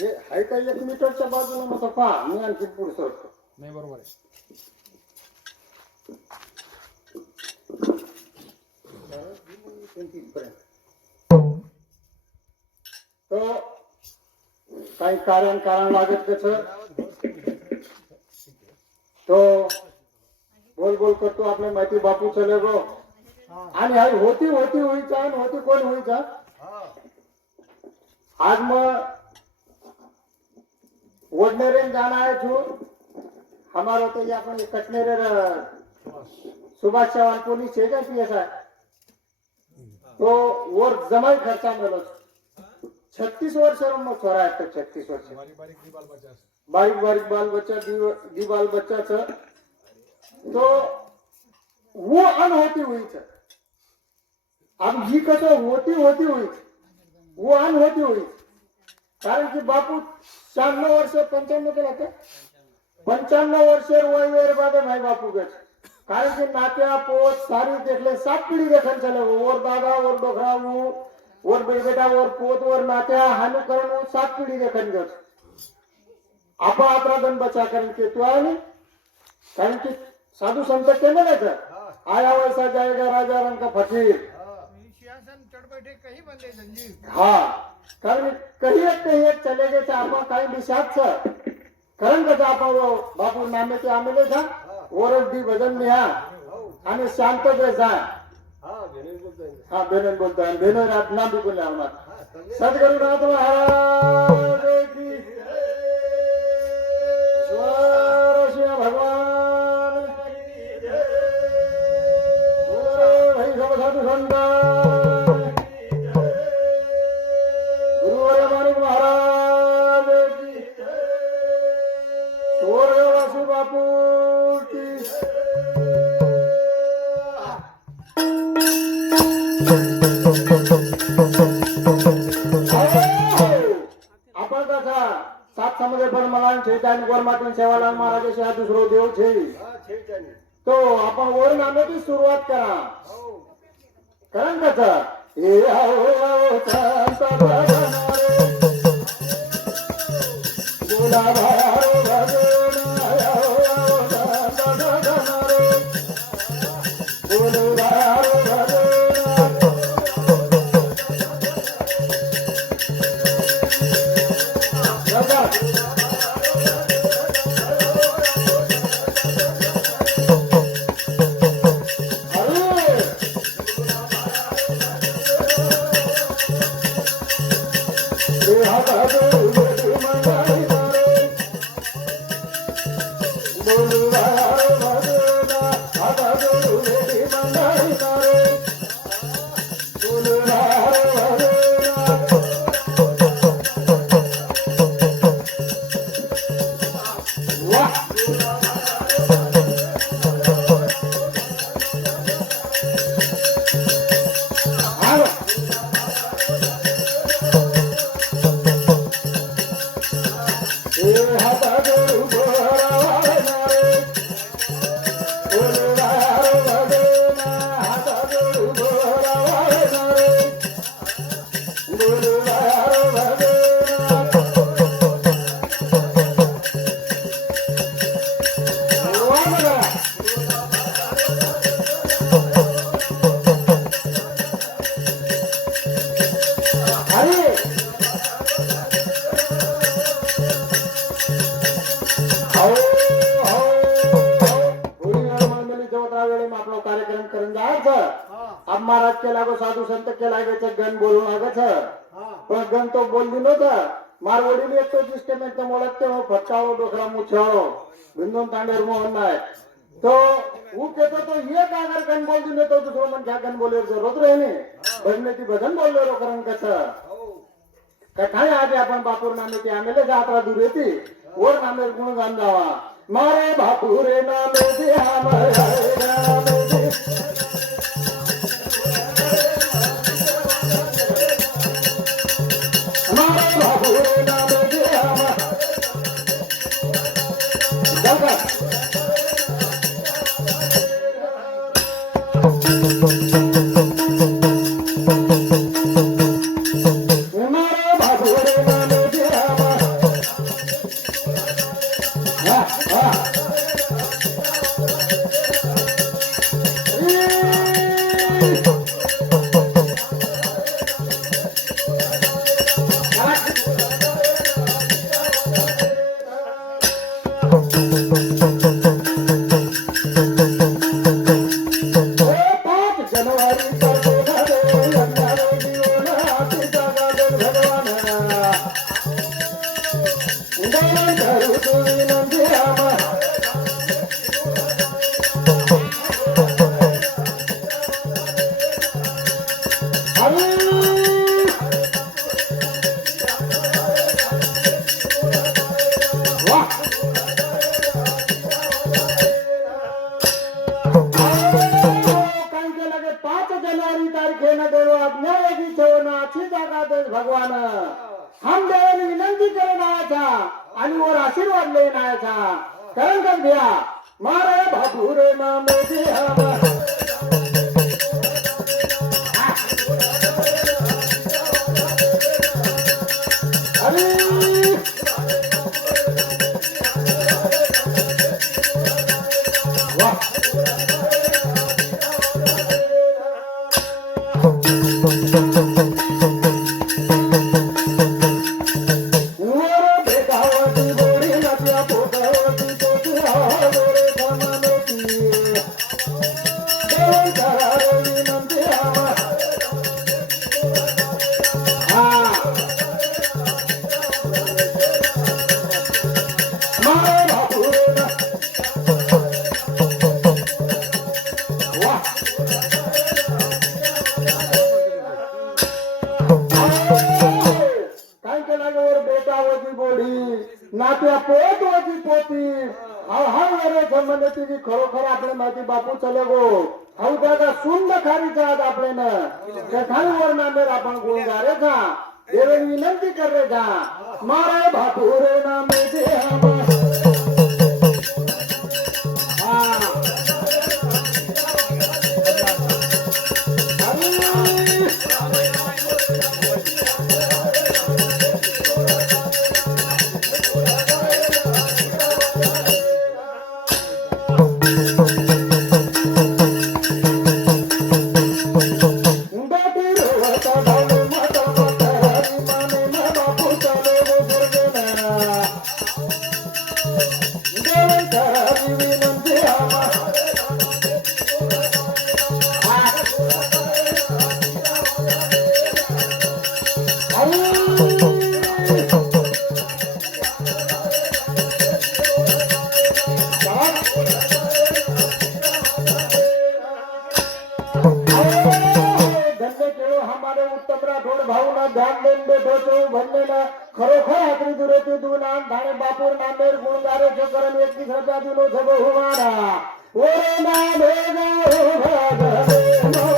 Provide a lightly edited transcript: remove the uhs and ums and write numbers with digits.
हे हाय काय 1 मीटरच्या बाजूला मग पहा मी आणखी पुढे सरतो. नाही बरोबर आहे. तो काही कारण लागत कस तो बोल बोल करतो आपल्या माहिती बापू चले गो आणि हाय होती होईचा आणि होती कोण होईचा आज मग वडनेरे जाना है जो हमारा तो ये अपन कटनेरे सुभाष चौहान पुलिस है क्या पीएसआई तो वो जमाई खर्चा मिलो 36 वर्ष में छोरा है तो 36 वर्ष बारीक बाल बच्चा दी बाल बच्चा छ तो वो अनहोती हुई छ अब ही कसं होती हुई वो अनहोती हुई कारण की बापू 96 वर्ष 95 केला ते 95 वर्ष वय बाद भाई बापू गच कारण की नात्या पोत सारी देखले 7 पीढ़ी देखन चले और दादा और डोखरा वो और बेटा और पोत और नात्या हानु करण वो 7 पीढ़ी देखन गच आपा आत्रा दन बचा करण के तो आने कारण की साधु संत केले ना सर आया वैसा जाएगा राजा रंग का फकीर सिंहासन चढ़ बैठे कहीं बंदे जंजीर हाँ कारण कहीं एक चले गए आपण काही दिशात छ कारण कसं आपण बापू नामे ते आमेले था ओरस दी भजन निहा आणि शांत बेसा हाँ बेनन बोलता है बेनन रात नाम भी बोले हमारा सदगुरुनाथ महाराज की ईश्वर शिव भगवान भाई सब साधु संत गुरुवर माणिक महाराज की स्वर्गवासी बापू की आपण कसा सात समुद्र परमलान चैतन्य गोरमातून सेवालाल महाराज हा दुसरो देव छे तो आपण वर नामेची सुरुवात करा कारण कसं हे आओ संत भजनारे बोला भारो भजन आओ संत भजनारे बोला भारो भजन अब महाराज के लागो साधु संत के लागे गण बोलू लागे पण गण तो बोल दिलो था मार वडील एक तो सिस्टम एकदम ओळखते हो फटकाळो डोकरा मुछाळो बिंदून तांडेर मोहन नाय तो वो कहतो तो ये अगर गण बोल दिलो तो दुसरो मन क्या गण बोले जरूरत रहे ने भजने ती भजन बोललो रो करण कसं काय आज आपण बापूर नामे ते आमेले जात्रा दूर येती और नामे गुण गान जावा मारे बापूरे नामे ते आमरे हमारे बाबू रे नाम जेवण करू तू विनंती आम्हा भगवान हम देवाने विनंती करण्याचा आणि वर आशीर्वाद लेण्याचा कारण कर द्या मारे भापुरे मामे देवा नात्या पोटवाची पोती रे संबंध तुझी खरोखर आपल्या माती बापू चले गो हाऊ दादा सुंद खारीचा आज आपल्यानं खालीवर नामेर आपण गुणगारे का देवे विनंती कर रे का मारे बापू रे नामे दे खरोखर हातरी दुरती दुनान धाणे बापूर नामेर गुणगारे चकरण व्यक्ती सभा दिलो सब हुमाना ओरे नामे गाओ भगवे